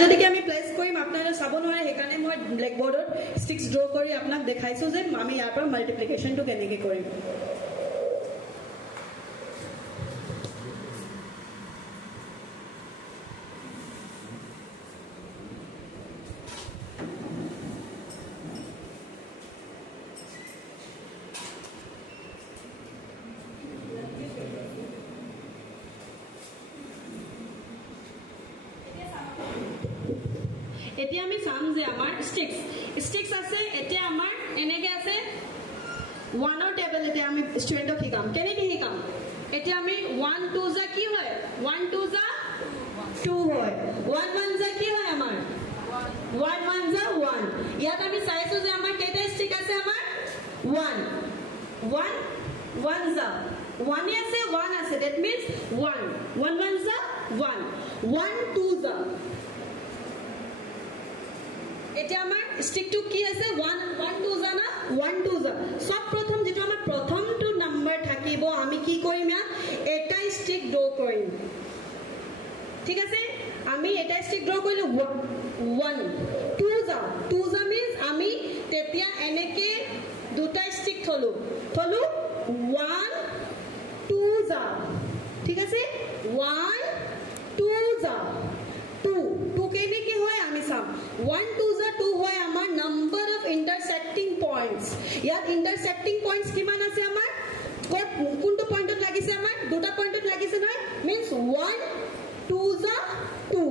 যদি কি আমি প্লেস কৰিম আপোনালোকে চাব নোৱাৰে সেইকাৰণে মই ব্ল্যাক বোৰ্ডত ষ্টিক্স ড্ৰ কৰি আপোনাক দেখাইছো যে আমি ইয়াৰ পৰা মাল্টিপ্লিকেশনটো কেনেকৈ কৰিম এতিয়া আমি চাম যে আমাৰ ষ্টিক্স আছে এতিয়া আমাৰ এনেকে আছে 1 ৰ টেবল এতিয়া আমি ষ্টুডেন্টক শিকাম কেনেকৈ শিকাম এতিয়া আমি 1 2 যা কি হয় 1 2 যা 2 হয় 1 1 যা কি হয় আমাৰ 1 1 যা 1 ইয়াত আমি চাইছো যে আমাৰ কেইটা ষ্টিক আছে আমাৰ 1 1 1 যা 1 আছে 1 আছে that means 1 1 1 যা 1 1 2 যা এতিয়া আমাৰ ষ্টিক টু কি আছে 1 1 2 জানা 1 2 যা সব প্ৰথম যেটো আমাৰ প্ৰথমটো নাম্বাৰ থাকিব আমি কি কৰিম এটা ষ্টিক ড্ৰ কৰিম ঠিক আছে আমি এটা ষ্টিক ড্ৰ কৰিলো 1 2 যা means আমি তেতিয়া এনেকে দুটা ষ্টিক থলো 1 2 যা ঠিক আছে 1 2 যা 2 কেনেকৈ হয় আমি চাম 1 2 যা 2 হয় আমাৰ নাম্বাৰ অফ ইন্টাৰসেক্টিং পয়েন্টস ইয়াত ইন্টাৰসেক্টিং পয়েন্টস কিমান আছে আমাৰ কোনটো পয়েন্টত লাগিছে আমাৰ দুটা পয়েন্টত লাগিছে নহয় means 1 2 যা 2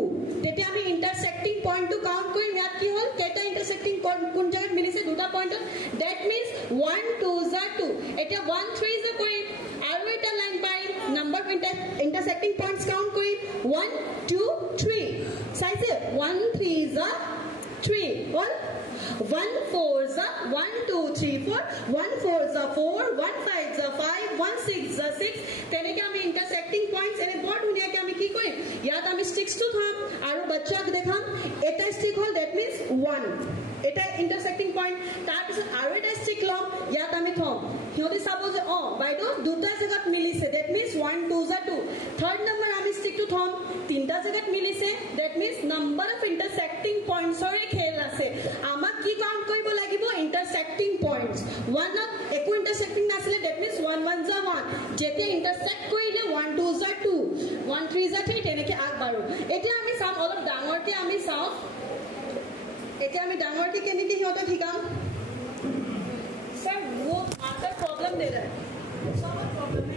তেতিয়া আমি ইন্টাৰসেক্টিং পয়েন্টটো কাউন্ট কৰিম ইয়াত কি হল কেটা ইন্টাৰসেক্টিং কোন জায়গাত মিলিছে দুটা পয়েন্টত that means 1 2 যা 2 এতিয়া 1 3 যা কৰিম আৰু এটা লাইন পাইম number of intersecting points count কৰিম 1 2 3 সাইছে 1 3 যা 3 1 1 4 যা 1 2 3 4 1 4 যা 4 1 5 যা 5 1 6 যা 6 তেনেকৈ আমি ইন্টাৰসেক্টিং পয়েন্টস এনে বৰ ধুনীয়াকৈ আমি কি কৰিম ইয়াত আমি ষ্টিক্সটো থম আৰু বাচ্চাক দেখাম এটা ষ্টিক হল that means 1 এটা ইন্টাৰসেক্টিং পয়েন্ট তাৰ পিছত আৰু এটা ষ্টিক লম ইয়াত আমি থম হিয়তি চাব যে বাইদেউ দুটা জায়গাত মিলিছে that means 1 2 যা 2 থাৰ্ড নম্বৰ আমি ষ্টিকটো থম তিনটা জায়গাত মিলিছে that means নাম্বাৰ অফ ইন্টাৰসেক্টিং পয়েন্টছৰে খেল আছে আমাক কি কাউন্ট কৰিব লাগিব ইন্টাৰসেক্টিং পয়েন্টস 1 ত একো ইন্টাৰসেক্টিং নাছিলে that means 1 1 যা 1 যেতিয়া ইন্টাৰসেক্ট কৰিলে 1 2 যা 2 1 3 যা 3 তেনেকৈ আগবাঢ়ো এতিয়া আমি চাম অলপ ডাঙৰকে আমি চাওঁ এতিয়া আমি ডাঙৰকে কেনেকৈ হিয়তক শিকাম सर वो आपका प्रॉब्लम दे रहा है